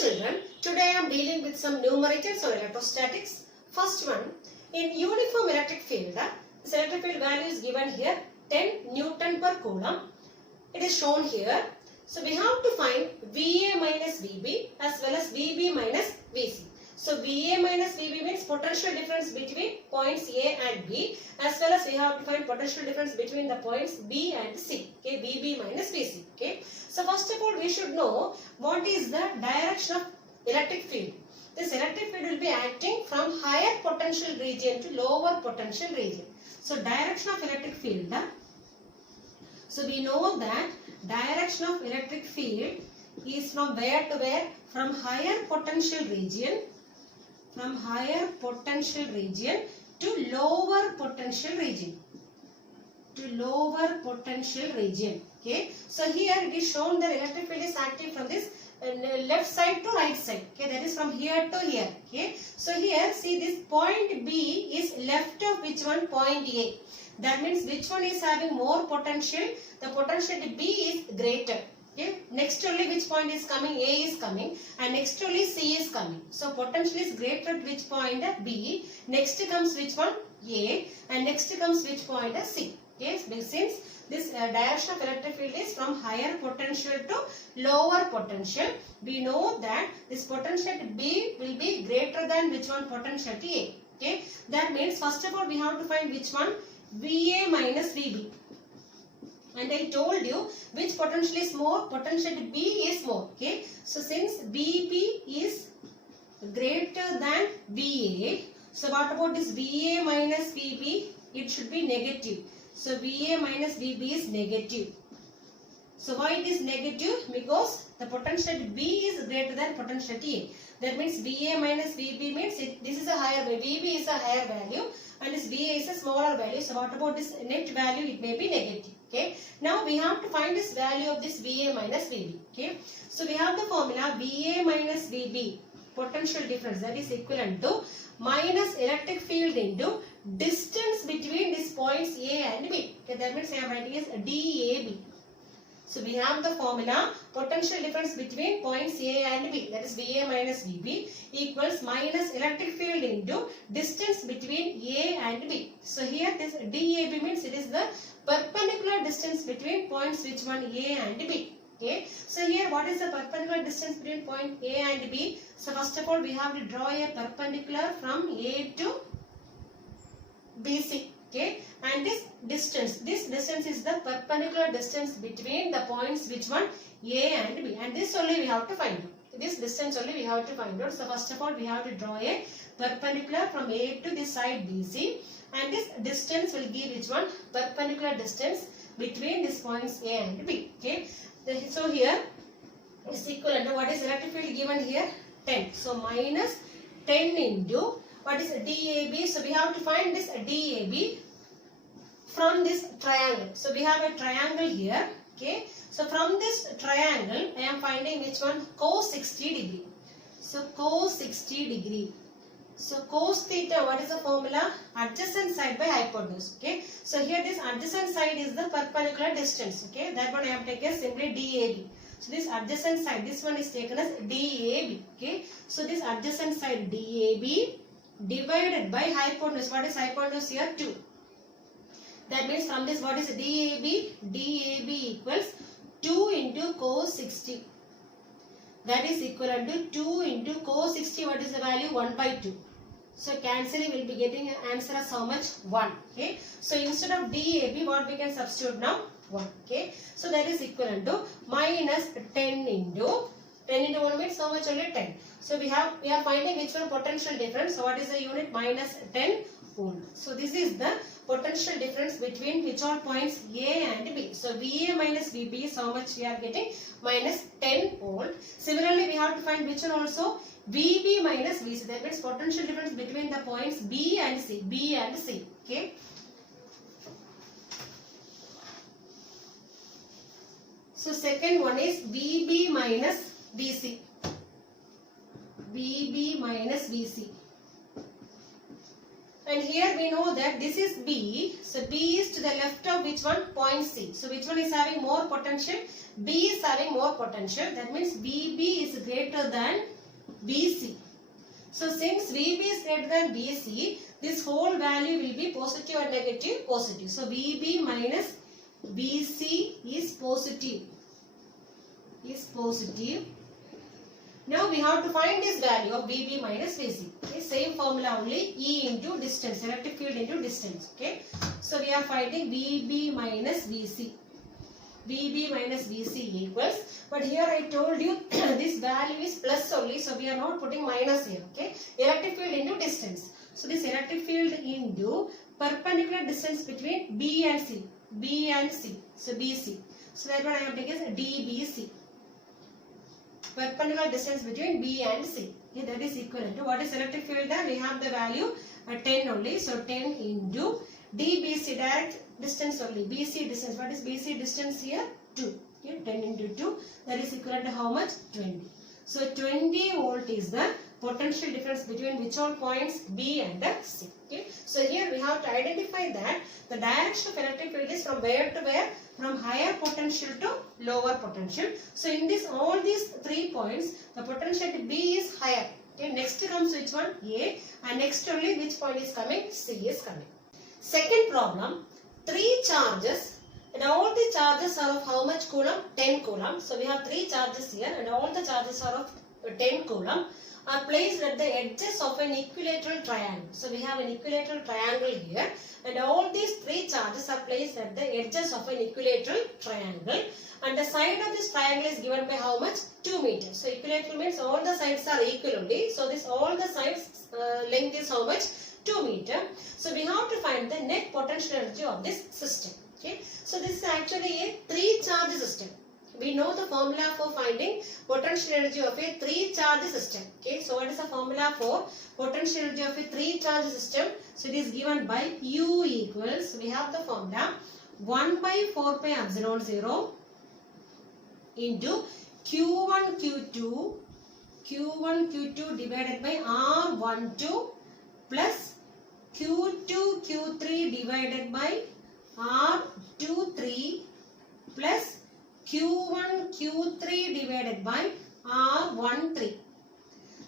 children, today I am dealing with some numerators or electrostatics. First one, in uniform electric field, this electric field value is given here 10 Newton per Coulomb. It is shown here. So we have to find VA minus VB as well as VB minus VC. So VA minus VB means potential difference between points A and B, as well as we have to find potential difference between the points B and C. Okay, VB minus VC. Okay. So first of all, we should know what is the direction of electric field. This electric field will be acting from higher potential region to lower potential region. So direction of electric field. So we know that direction of electric field is from where to where? From higher potential region. From higher potential region to lower potential region. To lower potential region. Okay. So here it is shown that electric field is acting from this left side to right side. Okay. That is from here to here. Okay. So here see this point B is left of which one? Point A. That means which one is having more potential? The potential B is greater. Okay. Next only which point is coming? A is coming, and next only C is coming. So potential is greater at which point? B. Next comes which one? A, and next comes which point? C. Okay. Since this direction of electric field is from higher potential to lower potential, we know that this potential B will be greater than which one? Potential A. Okay. That means first of all we have to find which one? VA minus VB. And I told you which potential is more? Potential B is more. Okay. So since VB is greater than VA, so what about this VA minus VB? It should be negative. So VA minus VB is negative. So why it is negative? Because the potential B is greater than potential A. That means VA minus VB means this is a higher value. VB is a higher value and this VA is a smaller value. So what about this net value? It may be negative. Okay. Now we have to find this value of this VA minus VB. Okay. So we have the formula VA minus VB, potential difference, that is equivalent to minus electric field into distance between these points A and B. Okay. That means I am writing as DAB. So we have the formula potential difference between points A and B, that is VA minus VB, equals minus electric field into distance between A and B. So here this DAB means it is the perpendicular distance between points which one? A and B. Okay. So here what is the perpendicular distance between point A and B? So first of all we have to draw a perpendicular from A to BC. Okay. And this distance is the perpendicular distance between the points which one? A and B. And this only we have to find out. This distance only we have to find out. So first of all we have to draw a perpendicular from A to this side BC. And this distance will give which one? Perpendicular distance between these points A and B. Okay. So here is equivalent to what is electric field given here? 10. So minus 10 into what is DAB? So we have to find this DAB from this triangle. So we have a triangle here. Okay. So from this triangle I am finding which one? Cos 60 degree. So cos 60 degree. So cos theta, what is the formula? Adjacent side by hypotenuse. Okay. So here this adjacent side is the perpendicular distance. Okay. That one I have taken simply DAB. So this adjacent side, this one is taken as DAB. Okay. So this adjacent side DAB divided by hypotenuse. What is hypotenuse here? 2. That means from this what is DAB? DAB equals 2 into cos 60. That is equivalent to 2 into cos 60. What is the value? 1 by 2. So cancelling, will be getting an answer as how much? 1. Okay. So instead of DAB, what we can substitute now? 1. Okay. So that is equivalent to minus 10 into 1 means how much? Only 10. So we are finding which one? Potential difference. So what is the unit? Minus 10 volt. So this is the potential difference between which all points? A and B. So VA minus VB is how much we are getting? Minus 10 volt. Similarly, we have to find which one also? VB minus VC. That means potential difference between the points B and C. B and C. Okay. So second one is VB minus VC. VB minus VC. And here we know that this is B. So B is to the left of which one? Point C. So which one is having more potential? B is having more potential. That means VB is greater than BC. So since VB is greater than BC, this whole value will be positive or negative? Positive. So VB minus BC is positive. Now we have to find this value of VB minus VC. Okay, same formula only, E into distance, electric field into distance. Okay, so we are finding VB minus VC. VB minus VC equals, but here I told you this value is plus only, so we are not putting minus here. Okay, electric field into distance. So this electric field into perpendicular distance between B and C. So BC. So that one I have taken as DBC. Perpendicular distance between B and C. Okay, that is equivalent to what is electric field there? We have the value 10 only. So 10 into DBC, direct distance only. BC distance. What is BC distance here? 2. Okay, 10 into 2. That is equivalent to how much? 20. So 20 volt is the potential difference between which all points? B and C. Okay. So here we have to identify that the direction of electric field is from where to where? From higher potential to lower potential. So in this, all these 3 points, the potential at B is higher. Okay. Next comes which one? A. And next only which point is coming? C is coming. Second problem, 3 charges. And all the charges are of how much coulomb? 10 coulomb. So we have 3 charges here and all the charges are of 10 coulomb. Are placed at the edges of an equilateral triangle. So we have an equilateral triangle here and all these 3 charges are placed at the edges of an equilateral triangle and the side of this triangle is given by how much? 2 meters. So equilateral means all the sides are equal only. So this all the sides length is how much? 2 meters. So we have to find the net potential energy of this system. Okay. So this is actually a 3 charge system. We know the formula for finding potential energy of a 3 charge system. Okay, so what is the formula for potential energy of a 3 charge system? So it is given by U equals, we have the formula 1 by 4 pi epsilon 0 into Q1 Q2 divided by R12 plus Q2 Q3 divided by R23 plus Q1 Q3 divided by R13.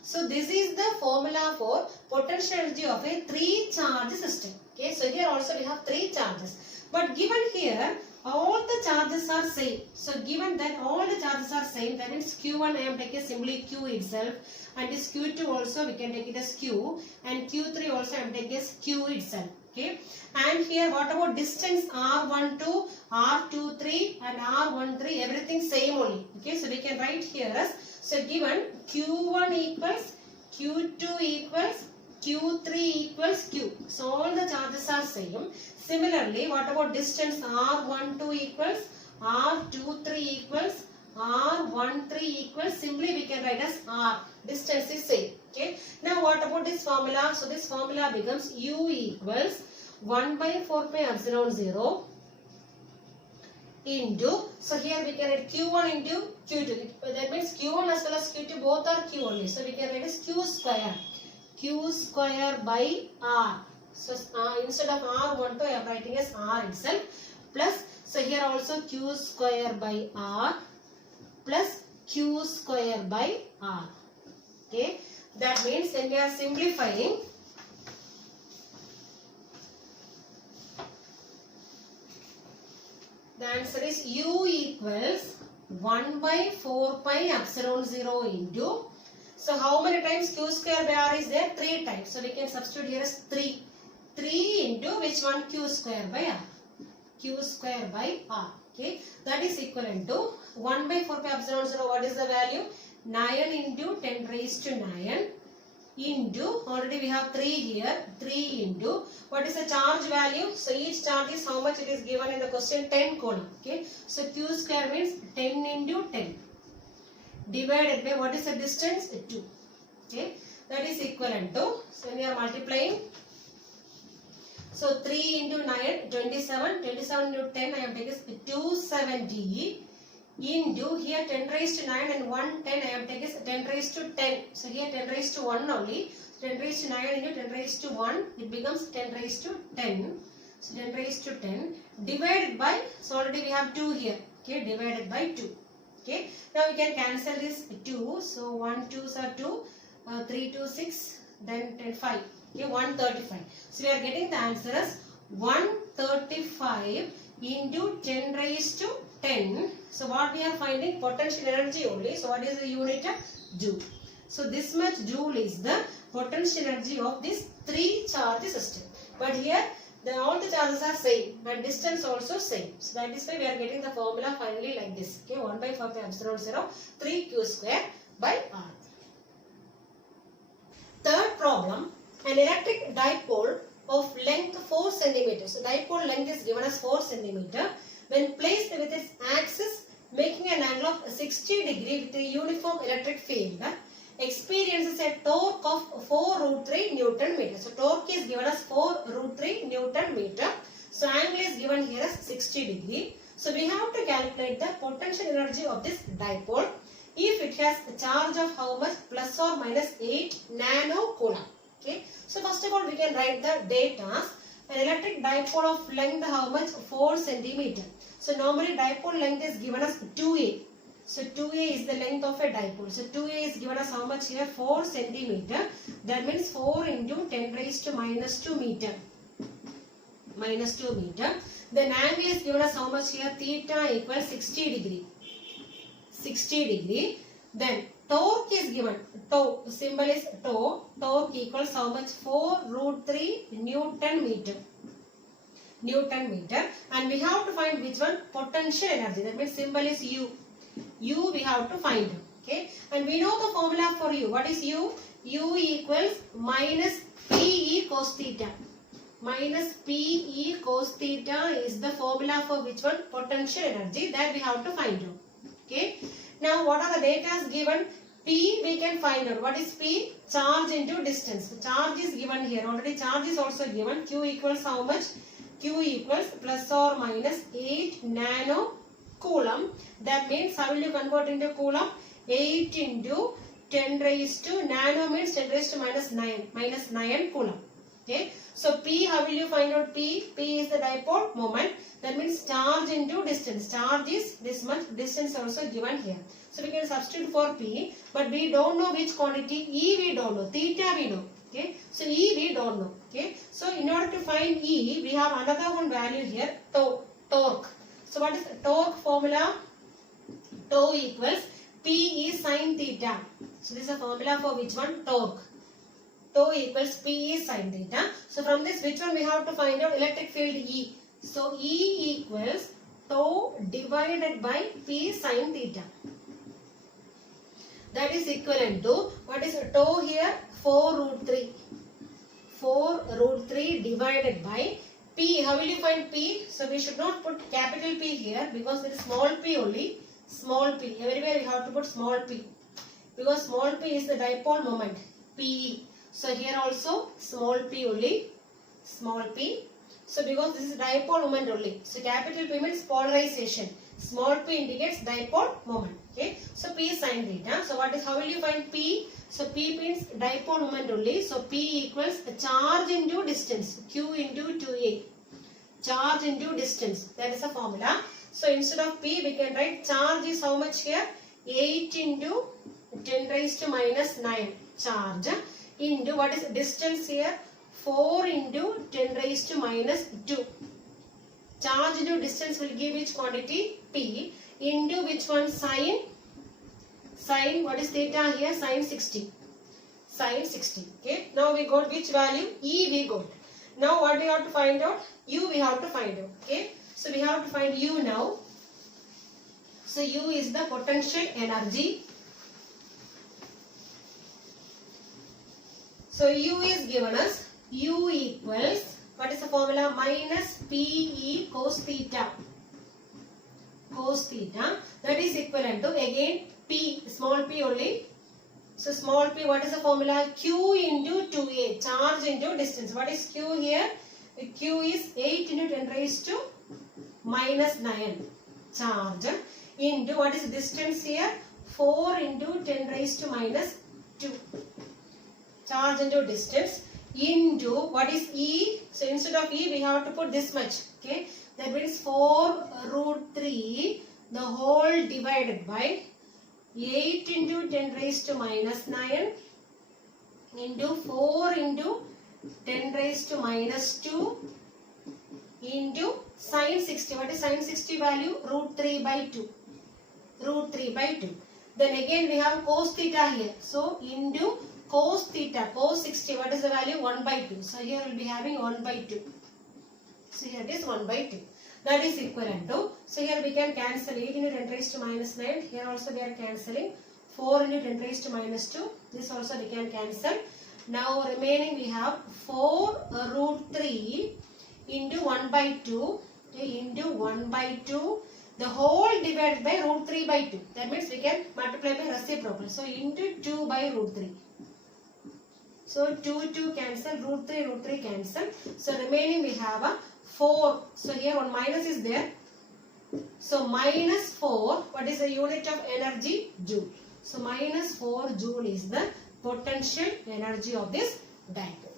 So this is the formula for potential energy of a 3 charge system. Okay, so here also we have 3 charges. But given here all the charges are same. So given that all the charges are same, that means Q1 I am taking simply Q itself and this Q2 also we can take it as Q and Q3 also I am taking as Q itself. Okay, and here what about distance? R12, R23 and R13, everything same only. Okay, so we can write here as, so given Q1 equals, Q2 equals, Q3 equals Q. So all the charges are same. Similarly, what about distance? R12 equals, R23 equals, R13 equals, simply we can write as R. Distance is same. Okay. Now what about this formula? So this formula becomes U equals 1 by 4 pi epsilon 0 into, so here we can write Q1 into Q2. That means Q1 as well as Q2 both are Q only. So we can write as Q square by R. So instead of R12 I am writing as R itself plus, so here also Q square by R plus Q square by R. Okay, that means when we are simplifying, the answer is U equals 1 by 4 pi epsilon 0 into, so how many times Q square by R is there? 3 times. So we can substitute here as 3. 3 into which one? Q square by R. Q square by R. Okay, that is equivalent to 1 by 4 pi epsilon 0. What is the value? 9 into 10 raised to 9 into, already we have 3 here, 3 into, what is the charge value? So each charge is how much it is given in the question? 10 coulomb. Okay, so Q square means 10 into 10 divided by what is the distance? 2. Okay, that is equivalent to, so when we are multiplying, so 3 into 9, 27, 27 into 10 I am taking 270 into, here 10 raised to 9 and 1 10 I am taking 10 raised to 10. So here 10 raised to 1 only. 10 raised to 9 into 10 raised to 1, it becomes 10 raised to 10. So 10 raised to 10 divided by, so already we have 2 here, okay, divided by 2. Okay, now we can cancel this 2. So 1 2s are 2, 3 2 6, then 10 5. Okay, 135. So we are getting the answer as 135 into 10 raised to 10. So what we are finding? Potential energy only. So what is the unit? Joule. So this much joule is the potential energy of this 3 charge system. But here all the charges are same and distance also same. So that is why we are getting the formula finally like this. Okay, 1 by 4 pi epsilon 0 3q square by r. Third problem, an electric dipole of length 4 cm. So dipole length is given as 4 cm. When placed with its axis making an angle of 60 degree with a uniform electric field, experiences a torque of 4 root 3 Newton meter. So torque is given as 4 root 3 Newton meter. So angle is given here as 60 degree. So we have to calculate the potential energy of this dipole if it has a charge of how much? Plus or minus 8 nano coulomb. Okay. So first of all we can write the data. An electric dipole of length how much? 4 centimeter. So normally dipole length is given as 2a. So 2a is the length of a dipole. So 2a is given as how much here? 4 centimeter. That means 4 into 10 raised to minus 2 meter. Minus 2 meter. Then angle is given as how much here? Theta equals 60 degree. 60 degree. Then torque is given. Tau, symbol is tau. Torque equals how much? 4 root 3 Newton meter. Newton meter. And we have to find which one? Potential energy. That means symbol is U. U we have to find. Okay. And we know the formula for U. What is U? U equals minus PE cos theta. Minus PE cos theta is the formula for which one? Potential energy. That we have to find out. Okay. Now what are the data given? P we can find out. What is P? Charge into distance. Charge is given here. Already charge is also given. Q equals how much? Q equals plus or minus 8 nano coulomb. That means how will you convert into coulomb? 8 into 10 raised to nano means 10 raised to minus 9. Minus 9 coulomb. Okay. So P, how will you find out P? P is the dipole moment. That means charge into distance. Charge is this much. Distance also given here. So we can substitute for P. But we don't know which quantity. E we don't know. Theta we know. Okay. So E we don't know. Okay. So in order to find E, we have another one value here. Torque. So what is the torque formula? Tau equals P is sin theta. So this is a formula for which one? Torque. Tau equals P is sin theta. So from this which one we have to find out? Electric field E. So E equals tau divided by P sin theta. That is equivalent to, what is tau here? 4 root 3. 4 root 3 divided by P. How will you find P? So we should not put capital P here because there is small p only. Small p. Everywhere we have to put small p. Because small p is the dipole moment. PE. So here also small p only. Small p. So because this is dipole moment only. So capital P means polarization. Small p indicates dipole moment. Okay. So P sin theta. So what is, how will you find P? So P means dipole moment only. So P equals charge into distance. Q into 2A. Charge into distance. That is the formula. So instead of P we can write charge is how much here? 8 into 10 raised to minus 9 charge into what is distance here? 4 into 10 raised to minus 2. Charge into distance will give which quantity? P into which one? Sin. Sin, what is theta here? Sin 60. Sin 60. Okay. Now we got which value? E we got. Now what we have to find out? U we have to find out. Okay. So we have to find U now. So U is the potential energy. So U is given as U equals, what is the formula? Minus PE cos theta. Cos theta. That is equivalent to again P, small p only. So small p, what is the formula? Q into 2A. Charge into distance. What is Q here? Q is 8 into 10 raised to minus 9. Charge into what is distance here? 4 into 10 raised to minus 2. charge into distance, into what is E. So instead of E, we have to put this much. Okay, that means 4 root 3 the whole divided by 8 into 10 raised to minus 9 into 4 into 10 raised to minus 2 into sine 60. What is sine 60 value? Root 3 by 2. Root 3 by 2. Then again we have cos theta here. So into cos theta, cos 60, what is the value? 1 by 2. So here we will be having 1 by 2. So here it is 1 by 2. That is equivalent to, so here we can cancel 8 into 10 raised to minus 9. Here also we are cancelling 4 into 10 raised to minus 2. This also we can cancel. Now remaining we have 4 root 3 into 1 by 2, okay, into 1 by 2. The whole divided by root 3 by 2. That means we can multiply by reciprocal. So into 2 by root 3. So 2 cancel, root 3 cancel. So remaining we have a 4. So here one minus is there. So minus 4, what is the unit of energy? Joule. So minus 4 joule is the potential energy of this dipole.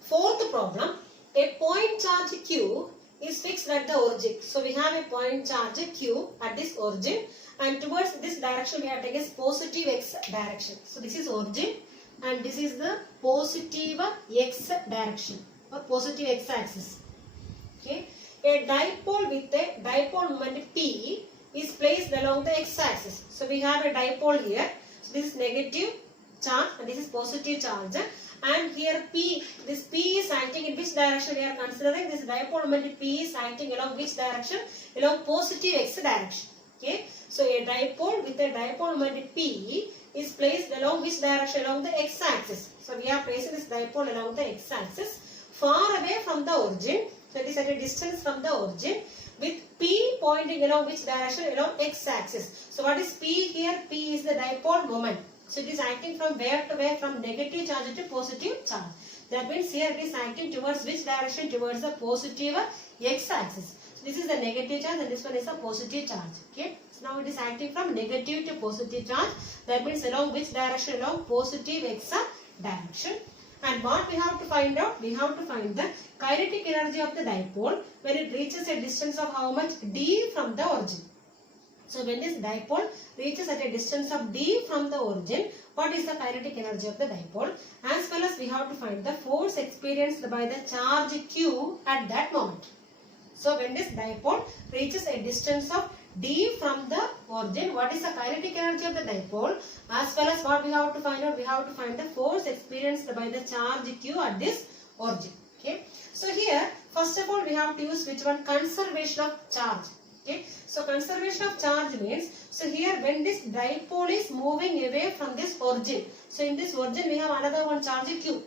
Fourth problem, a point charge Q is fixed at the origin. So we have a point charge Q at this origin, and towards this direction we are taking positive x direction. So this is origin and this is the positive x direction or positive x axis. Okay. A dipole with a dipole moment P is placed along the x axis. So we have a dipole here. So this is negative charge and this is positive charge. And here P, this P is acting in which direction we are considering? This dipole moment P is acting along which direction? Along positive x direction. Okay. So a dipole with a dipole moment P is placed along which direction? Along the x axis. So we are placing this dipole along the x axis far away from the origin. So it is at a distance from the origin with P pointing along which direction? Along x axis. So what is P here? P is the dipole moment. So it is acting from where to where? From negative charge to positive charge. That means here it is acting towards which direction? Towards the positive x axis. So this is the negative charge and this one is a positive charge. Okay. So now it is acting from negative to positive charge. That means along which direction? Along positive x direction. And what we have to find out? We have to find the kinetic energy of the dipole when it reaches a distance of how much? D from the origin. So when this dipole reaches at a distance of D from the origin, what is the kinetic energy of the dipole? As well as we have to find the force experienced by the charge Q at that moment. So when this dipole reaches a distance of D from the origin, what is the kinetic energy of the dipole? As well as what we have to find out? We have to find the force experienced by the charge Q at this origin. Okay. So here, first of all, we have to use which one? Conservation of charge. Okay. So conservation of charge means, so here when this dipole is moving away from this origin, so in this origin we have another one charge Q.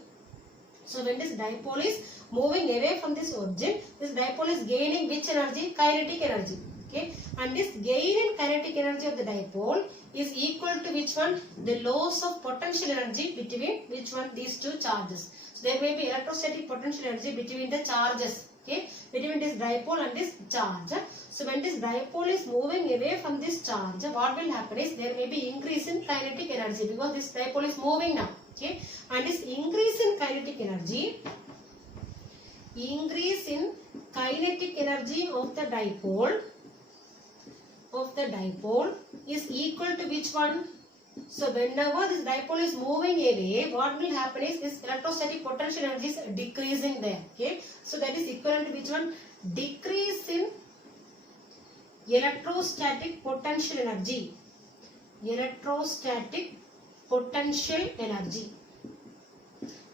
So when this dipole is moving away from this origin, this dipole is gaining which energy? Kinetic energy. Okay. And this gain in kinetic energy of the dipole is equal to which one? The loss of potential energy between which one? These two charges. So there may be electrostatic potential energy between the charges. Okay, between this dipole and this charge. So when this dipole is moving away from this charge, what will happen is there may be increase in kinetic energy because this dipole is moving now. Okay, and this increase in kinetic energy of the dipole is equal to which one? So whenever this dipole is moving away, what will happen is this electrostatic potential energy is decreasing there. Okay. So that is equivalent to which one? Decrease in electrostatic potential energy. Electrostatic potential energy.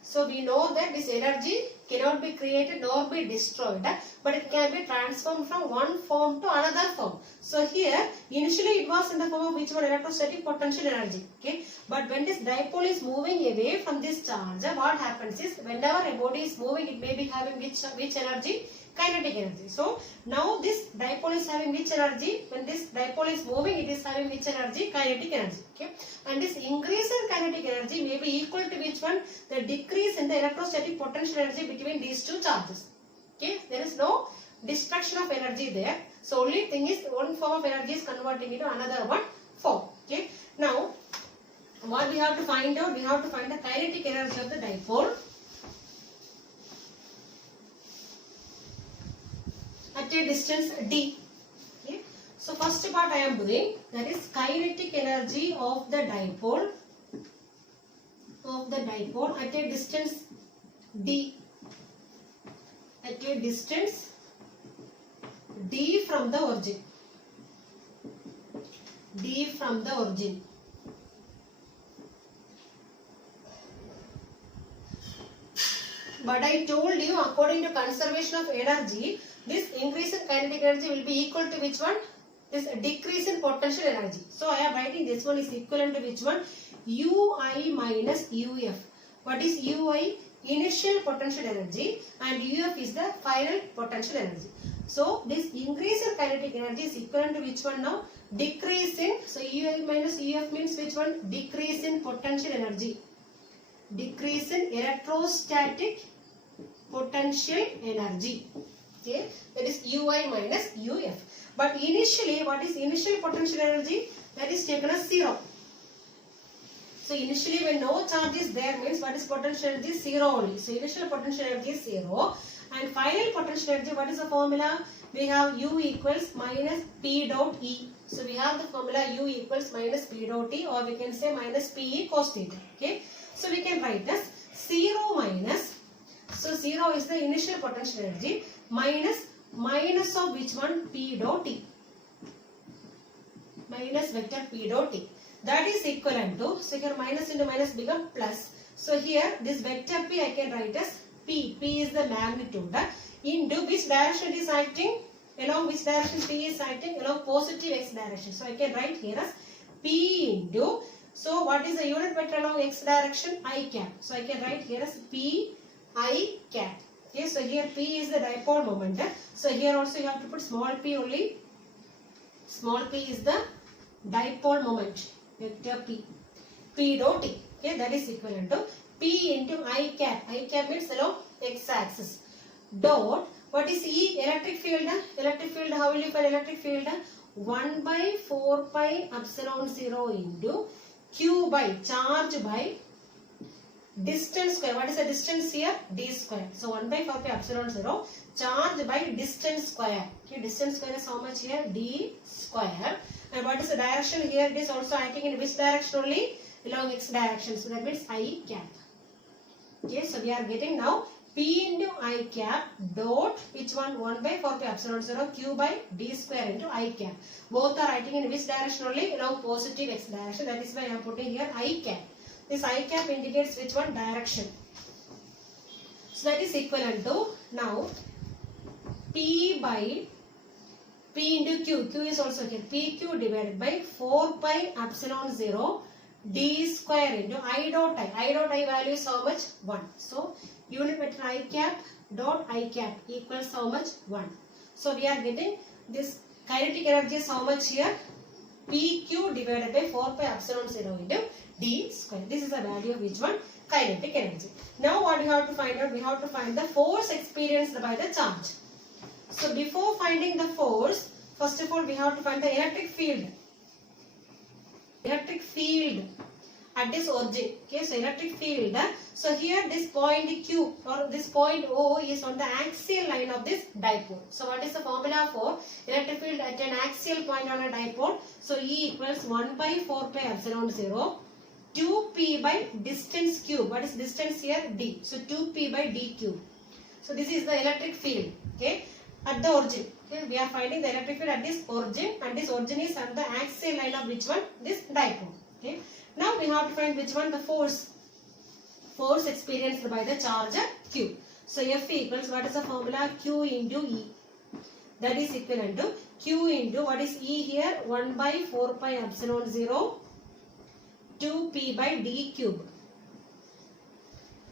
So we know that this energy cannot be created nor be destroyed, but it can be transformed from one form to another form. So here initially it was in the form of which one? Electrostatic potential energy. Okay, but when this dipole is moving away from this charge, what happens is whenever a body is moving, it may be having which energy? Kinetic energy. So now this dipole is having which energy? When this dipole is moving, it is having which energy? Kinetic energy. Okay, and this increase in kinetic energy may be equal to which one? The decrease in the electrostatic potential energy between these two charges. Okay, there is no destruction of energy there. So only thing is one form of energy is converting into another one form. Okay, now what we have to find out? We have to find the kinetic energy of the dipole at a distance d. Okay. So first part I am doing, that is kinetic energy of the dipole at a distance d, at a distance d from the origin. D from the origin. But I told you, according to conservation of energy, this increase in kinetic energy will be equal to which one? This decrease in potential energy. So I am writing this one is equivalent to which one? Ui minus Uf. What is Ui? Initial potential energy, and Uf is the final potential energy. So this increase in kinetic energy is equivalent to which one now? Decrease in, so Ui minus Uf means which one? Decrease in potential energy. Decrease in electrostatic potential energy. Okay, that is Ui minus Uf. But initially, what is initial potential energy? That is taken as 0. So initially when no charge is there means what is potential energy? 0 only. So initial potential energy is 0. And final potential energy, what is the formula? We have U equals minus P dot E. So we have the formula U equals minus P dot E, or we can say minus PE cos theta. Okay. So we can write as 0 minus, so 0 is the initial potential energy, minus of which one? P dot E. Minus vector P dot E. That is equivalent to, so here minus into minus become plus. So here this vector P I can write as P. P is the magnitude. Into which direction it is acting? Along which direction P is acting? Along positive x direction. So I can write here as P into, so what is the unit vector along x direction? I cap. So I can write here as P I cap. Okay, so here P is the dipole moment. So here also you have to put small p only. Small p is the dipole moment. Vector P. P dot E. Okay, that is equivalent to P into I cap. I cap means along x axis. Dot, what is E? Electric field. Electric field, how will you find electric field? 1 by 4 pi epsilon 0 into Q by charge by distance square. What is the distance here? D square. So 1 by 4 pi epsilon 0 charge by distance square. Okay, distance square is how much here? D square. And what is the direction here? It is also acting in which direction only? Along x direction. So that means I cap. Okay, so we are getting now P into I cap dot which one? 1 by 4 pi epsilon 0 Q by D square into I cap. Both are acting in which direction only? Along positive x direction. That is why I am putting here I cap. This I cap indicates which one? Direction. So that is equivalent to now P by P into Q. Q is also here. PQ divided by 4 pi epsilon 0 D square into I dot I. I dot I value is how much? 1. So unit vector I cap dot I cap equals how much? 1. So we are getting this kinetic energy is how much here? PQ divided by 4 pi epsilon 0 into D square. This is the value of which one? Kinetic energy. Now what we have to find out? We have to find the force experienced by the charge. So before finding the force, first of all we have to find the electric field. Electric field at this origin. Okay, so electric field. So here this point Q or this point O is on the axial line of this dipole. So what is the formula for electric field at an axial point on a dipole? So E equals 1 by 4 pi epsilon 0 2p by distance cube. What is distance here? D. So 2p by d cube. So this is the electric field. Okay, at the origin. Okay, we are finding the electric field at this origin, and this origin is at the axial line of which one? This dipole. Okay. Now we have to find which one? The force. Force experienced by the charge Q. So F equals, what is the formula? Q into E. That is equivalent to Q into, what is E here? 1 by 4 pi epsilon 0 2p by d cube.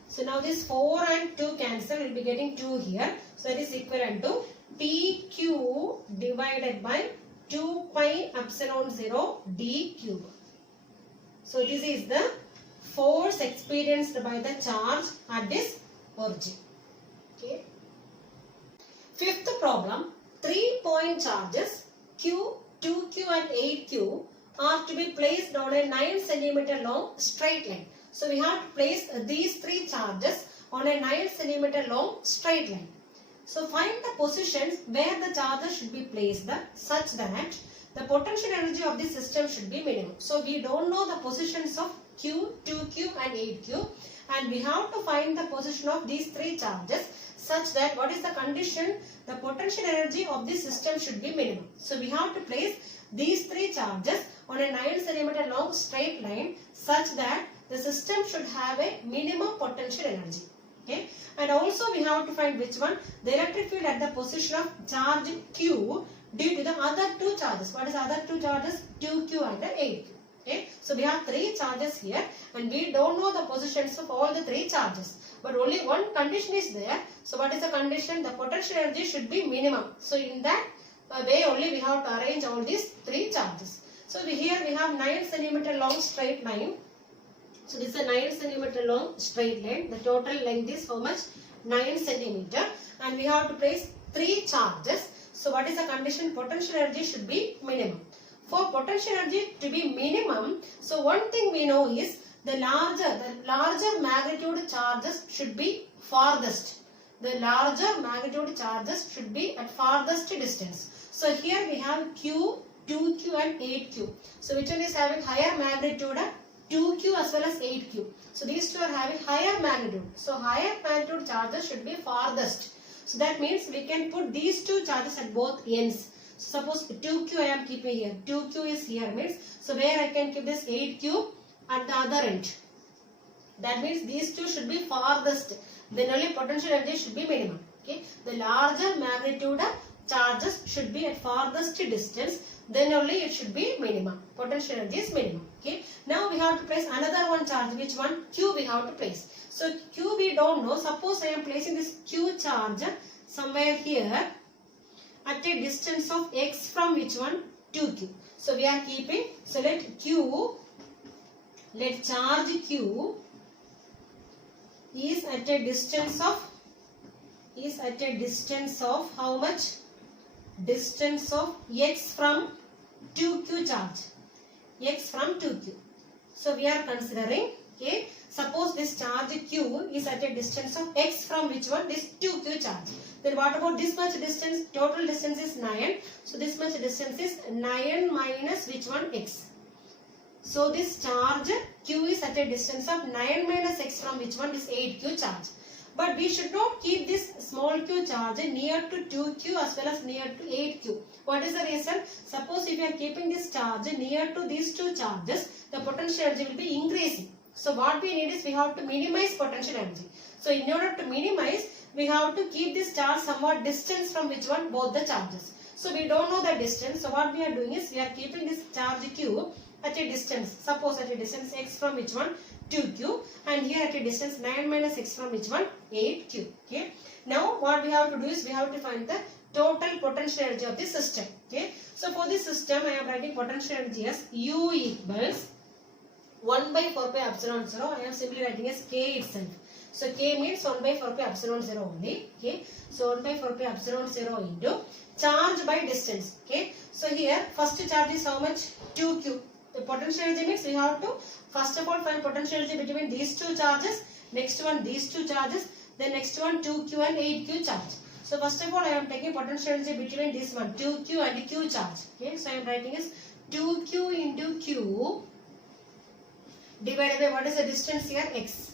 So now this 4 and 2 cancel, we will be getting 2 here. So that is equivalent to PQ divided by 2 pi epsilon 0 d cube. So this is the force experienced by the charge at this origin. Okay. Fifth problem, 3 point charges Q, 2Q and 8Q are to be placed on a 9 centimeter long straight line. So we have to place these 3 charges on a 9 centimeter long straight line. So find the positions where the charges should be placed such that the potential energy of the system should be minimum. So we don't know the positions of Q, 2Q and 8Q, and we have to find the position of these 3 charges such that what is the condition? The potential energy of the system should be minimum. So we have to place these 3 charges on a 9 centimeter long straight line such that the system should have a minimum potential energy. Okay, and also we have to find which one? The electric field at the position of charge Q due to the other 2 charges. What is the other 2 charges? 2Q and 8Q. Okay, so we have 3 charges here and we don't know the positions of all the 3 charges. But only one condition is there. So what is the condition? The potential energy should be minimum. So in that way only we have to arrange all these 3 charges. So here we have 9 centimeter long straight line. So this is a 9 centimeter long straight line. The total length is how much? 9 centimeter. And we have to place 3 charges. So what is the condition? Potential energy should be minimum. For potential energy to be minimum, so one thing we know is the larger magnitude charges should be farthest. The larger magnitude charges should be at farthest distance. So here we have Q, 2Q and 8Q. So which one is having higher magnitude? 2Q as well as 8Q. So these two are having higher magnitude. So higher magnitude charges should be farthest. So that means we can put these 2 charges at both ends. So suppose 2Q I am keeping here. 2Q is here means. So where I can keep this 8Q at the other end. That means these 2 should be farthest. Then only potential energy should be minimum. Okay. The larger magnitude charges should be at farthest distance. Then only it should be minimum. Potential energy is minimum. Okay. Now we have to place another one charge. Which one? Q we have to place. So Q we don't know. Suppose I am placing this Q charge somewhere here at a distance of x from which one? 2Q. So we are keeping. So let charge Q is at a distance of how much? Distance of x from 2Q charge. X from 2Q. So we are considering, okay, suppose this charge Q is at a distance of x from which one? This 2Q charge. Then what about this much distance? Total distance is 9. So this much distance is 9 minus which one? X. So this charge Q is at a distance of 9 minus x from which one? This 8Q charge. But we should not keep this small q charge near to 2Q as well as near to 8Q. What is the reason? Suppose if you are keeping this charge near to these 2 charges, the potential energy will be increasing. So what we need is we have to minimize potential energy. So in order to minimize, we have to keep this charge somewhat distance from which one? Both the charges. So we don't know the distance. So what we are doing is we are keeping this charge Q at a distance. Suppose at a distance x from which one? 2Q, and here at a distance 9 minus x from which one? 8Q. Okay. Now what we have to do is we have to find the total potential energy of the system. Okay. So for this system I am writing potential energy as U equals 1 by 4 pi epsilon 0. I am simply writing as K itself. So K means 1 by 4 pi epsilon 0 only. Okay. So 1 by 4 pi epsilon 0 into charge by distance. Okay. So here first charge is how much? 2Q. The potential energy means we have to first of all find potential energy between these 2 charges, next one these 2 charges, then next one 2Q and 8Q charge. So first of all I am taking potential energy between this one 2Q and Q charge. Okay, so I am writing as 2Q into Q divided by what is the distance here? X.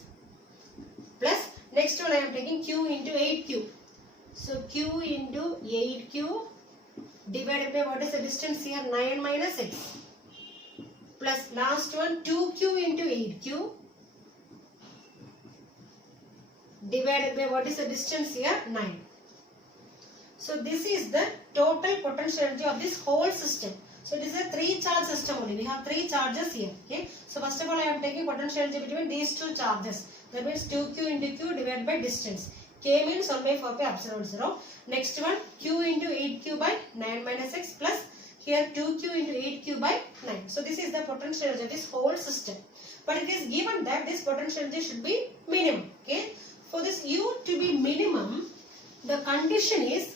Plus next one I am taking Q into 8Q. So Q into 8Q divided by what is the distance here? 9 minus X. Plus last one 2Q into 8Q divided by what is the distance here? 9. So this is the total potential energy of this whole system. So this is a 3 charge system only. We have 3 charges here. Okay. So first of all I am taking potential energy between these 2 charges. That means 2Q into Q divided by distance. K means 1 by 4 pi epsilon 0. Next one Q into 8Q by 9 minus X plus here 2Q into 8Q by 9. So this is the potential energy of this whole system. But it is given that this potential energy should be minimum. Okay. For this U to be minimum, the condition is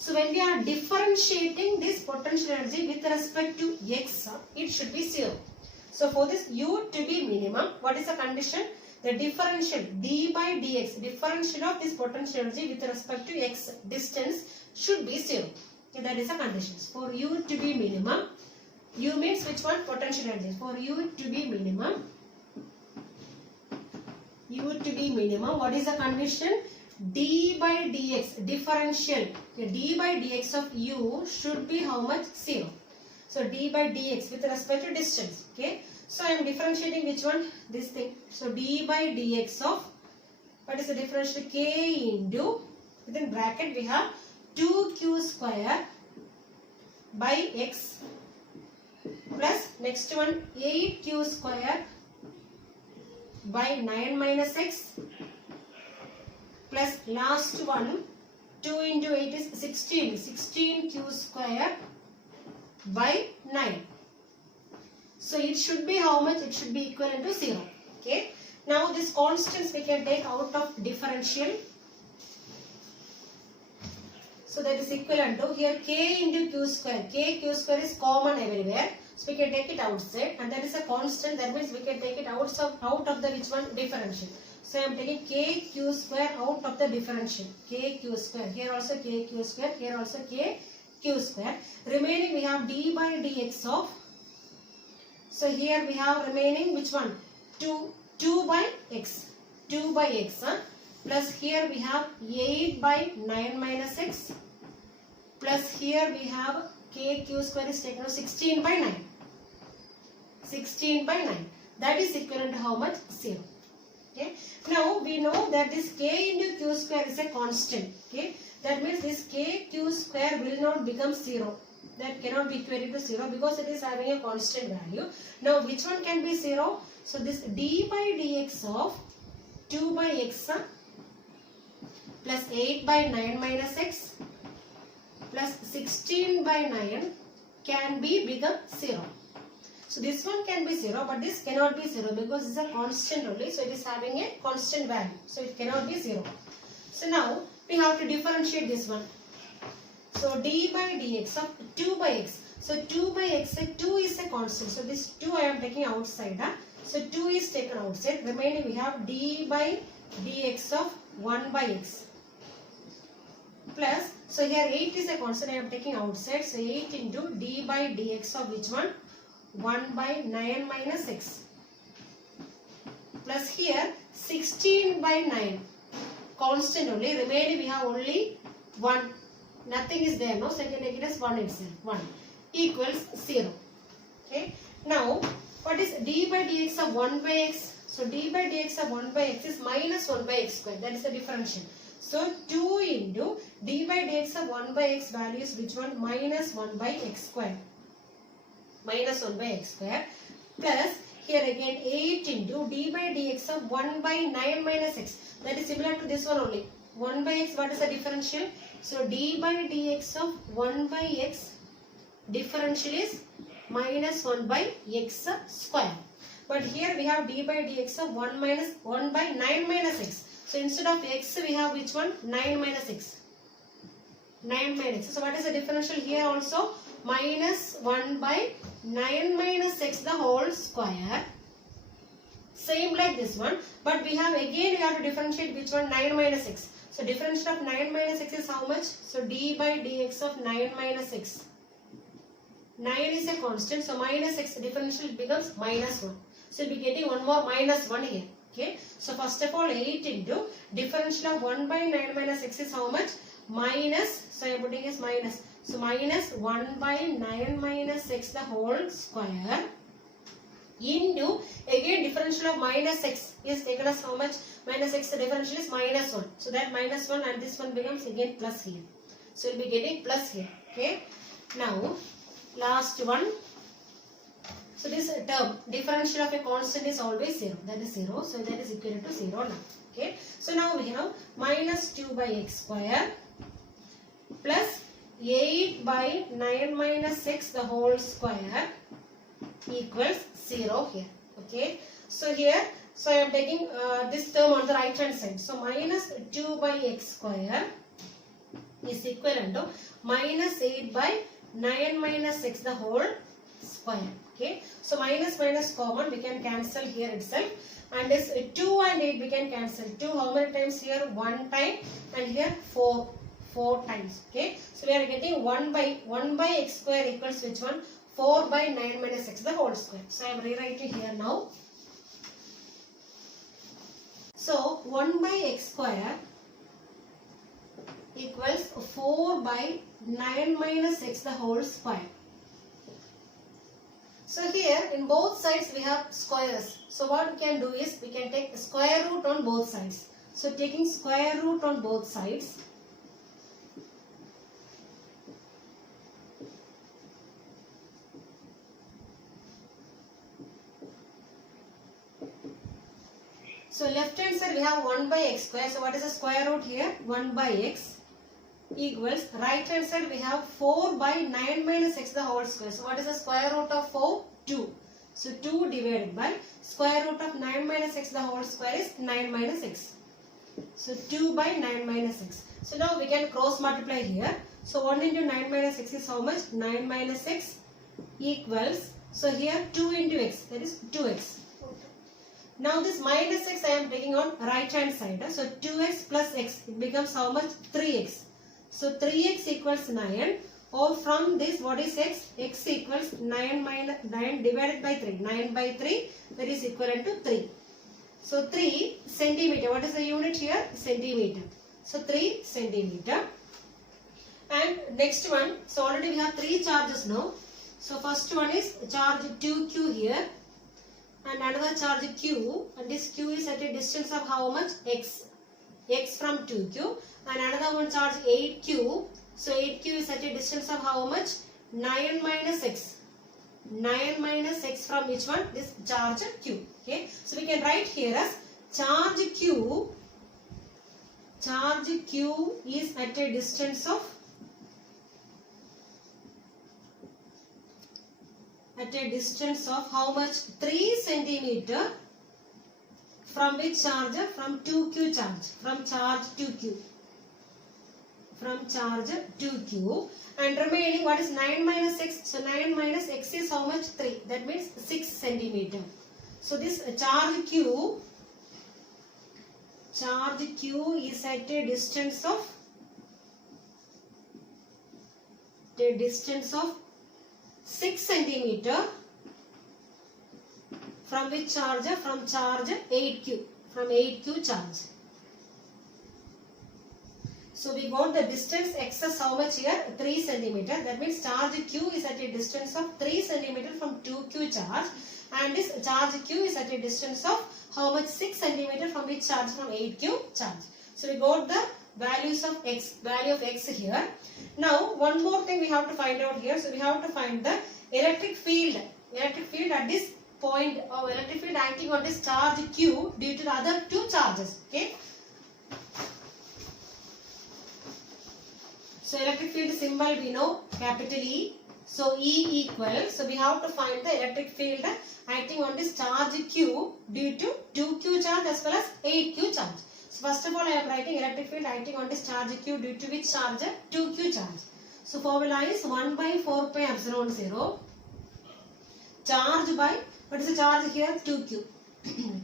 So when we are differentiating this potential energy with respect to x, it should be 0. So for this u to be minimum, what is the condition? The differential d by dx, differential of this potential energy with respect to x distance should be 0. Okay, that is the condition. For u to be minimum, u means which one? Potential energy. For u to be minimum, what is the condition? D by dx, differential, okay, d by dx of u should be how much? 0. So d by dx with respect to distance. Okay. So I am differentiating which one? This thing. So d by dx of, what is the differential? K into, within bracket we have 2q square by x plus next one 8q square by 9 minus x plus last one 2 into 8 is 16q square by 9. So it should be how much? It should be equivalent to 0. Okay. Now this constants we can take out of differential. So that is equivalent to here k into q square. Q square is common everywhere. So we can take it outside and that is a constant. That means we can take it out of the which one? Differential. So I am taking kq square out of the differential. Kq square. Here also kq square. Here also kq square. Remaining we have d by dx of. So here we have remaining which one? 2 by x. 2 by x. Plus here we have 8 by 9 minus x. Plus here we have kq square is taken as 16 by 9. 16 by 9. That is equivalent to how much? 0. Okay. Now we know that this k into q square is a constant. Okay. That means this kq square will not become 0. That cannot be equated to 0 because it is having a constant value. Now which one can be 0? So this d by dx of 2 by x plus 8 by 9 minus x plus 16 by 9 can become 0. So this one can be 0 but this cannot be 0 because it is a constant only. So it is having a constant value. So it cannot be 0. So now we have to differentiate this one. So d by dx of 2 by x. So 2 by x, 2 is a constant. So this 2 I am taking outside. So 2 is taken outside. Remaining we have d by dx of 1 by x. Plus, so here 8 is a constant I am taking outside. So 8 into d by dx of which one? 1 by 9 minus x. Plus here 16 by 9. Constant only. Remaining we have only 1. Nothing is there. No, so I can take it as 1 itself. 1 equals 0. Okay. Now, what is d by dx of 1 by x? So d by dx of 1 by x is minus 1 by x square. That is the differential. So 2 into d by dx of 1 by x value is which one? Minus 1 by x square. Minus 1 by x square. Plus here again 8 into d by dx of 1 by 9 minus x. That is similar to this one only. 1 by x, what is the differential? So d by dx of 1 by x differential is minus 1 by x square. But here we have d by dx of 1 by 9 minus x. So instead of x we have which one? 9 minus x. 9 minus x. So what is the differential here also? Minus 1 by 9 minus x the whole square. Same like this one. But we have again we have to differentiate which one? 9 minus x. So differential of 9 minus x is how much? So d by dx of 9 minus x. 9 is a constant. So minus x differential becomes minus 1. So we'll be getting one more minus 1 here. Okay. So first of all 8 into differential of 1 by 9 minus x is how much? Minus. So I am putting as minus. So minus 1 by 9 minus x the whole square into again differential of minus x is taken as how much? Minus x the differential is minus 1. So that minus 1 and this one becomes again plus here. So we'll be getting plus here. Okay. Now last one. So this term differential of a constant is always 0. That is 0. So that is equal to 0 now. Okay. So now we have minus 2 by x square plus 8 by 9 minus x the whole square equals 0 here. Okay. So here, so I am taking this term on the right hand side. So minus 2 by x square is equivalent to minus 8 by 9 minus 6 the whole square. Okay, so minus minus common, we can cancel here itself, and this 2 and 8 we can cancel. 2 how many times here? 1 time, and here 4 times. Okay, so we are getting 1 by x square equals which one? 4 by 9 minus x the whole square. So I am rewriting here now. So 1 by x square equals 4 by 9 minus x the whole square. So here in both sides we have squares. So what we can do is we can take square root on both sides. So taking square root on both sides, so left hand side we have 1 by x square. So what is the square root here? 1 by x equals right hand side we have 4 by 9 minus x the whole square. So what is the square root of 4? 2. So 2 divided by square root of 9 minus x the whole square is 9 minus x. So 2 by 9 minus x. So now we can cross multiply here. So 1 into 9 minus x is how much? 9 minus x equals, so here 2 into x, that is 2x. Now this minus x I am taking on right hand side. So 2x plus x, it becomes how much? 3x. So 3x equals 9, or from this what is x? X equals 9 divided by 3. 9 by 3, that is equivalent to 3. So 3 centimeter. What is the unit here? Centimeter. So 3 centimeter. And next one, so already we have 3 charges now. So first one is charge 2q here, and another charge q, and this q is at a distance of how much? X. X from 2q, and another one charge 8q. So 8q is at a distance of how much? 9 minus x. 9 minus x from which one? This charge q. Okay, so we can write here as charge q is at a distance of how much? 3 centimeter from which charge? From 2q charge. From charge 2q. From charge 2q. And remaining, what is 9 minus x? So 9 minus x is how much? 3. That means 6 centimeter. So this charge q is at a distance of 6 centimeter from which charge? From charge 8q. From 8q charge. So we got the distance x is how much here? 3 centimeter. That means charge q is at a distance of 3 centimeter from 2q charge, and this charge q is at a distance of how much? 6 centimeter from which charge? From 8q charge. So we got the values of x, value of x here. Now one more thing we have to find out here. So we have to find the electric field at this point, or electric field acting on this charge q due to the other 2 charges. Okay. So electric field symbol we know, capital E. So E equals, so we have to find the electric field acting on this charge q due to 2q charge as well as 8q charge. So first of all I am writing electric field acting on this charge q due to which charge? 2q charge. So formula is 1 by 4 pi epsilon 0 charge by, what is the charge here? 2q.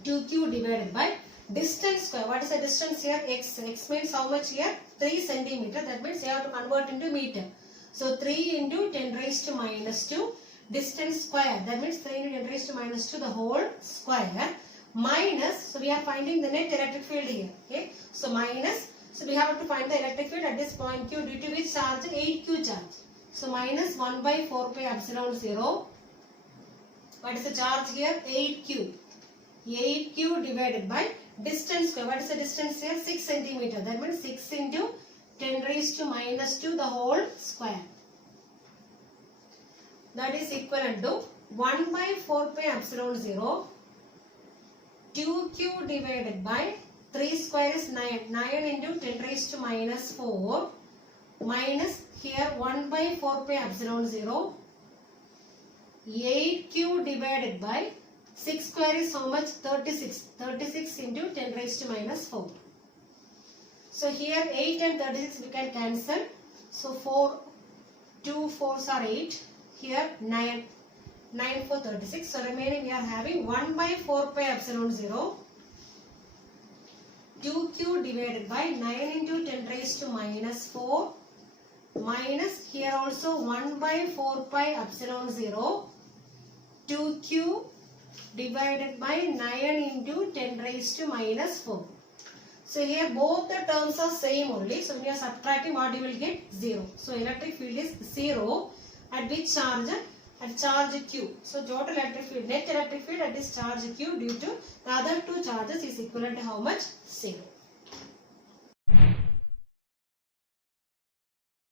2q divided by distance square. What is the distance here? X. X means how much here? 3 centimeter. That means you have to convert into meter. So 3 into 10 raised to minus 2 distance square. That means 3 into 10 raised to minus 2 the whole square minus. So we are finding the net electric field here. Okay. So minus. So we have to find the electric field at this point q due to which charge? 8q charge. So minus 1 by 4 pi epsilon 0. What is the charge here? 8q. 8q divided by distance square. What is the distance here? 6 centimeter. That means 6 into 10 raised to minus 2 the whole square. That is equivalent to 1 by 4 pi epsilon 0. 2q divided by 3 square is 9. 9 into 10 raised to minus 4 minus here 1 by 4 pi epsilon 0. 8q divided by 6 square is how much? 36. 36 into 10 raised to minus 4. So here 8 and 36 we can cancel. So 4, 2 4s are 8. Here 9. 9 4 36. So remaining we are having 1 by 4 pi epsilon 0. 2q divided by 9 into 10 raised to minus 4 minus here also 1 by 4 pi epsilon 0. 2q divided by 9 into 10 raised to minus 4. So here both the terms are same only. So when you are subtracting, what you will get? 0. So electric field is 0 at which charge? At charge q. So total electric field, net electric field at this charge q due to the other two charges is equivalent to how much? 0.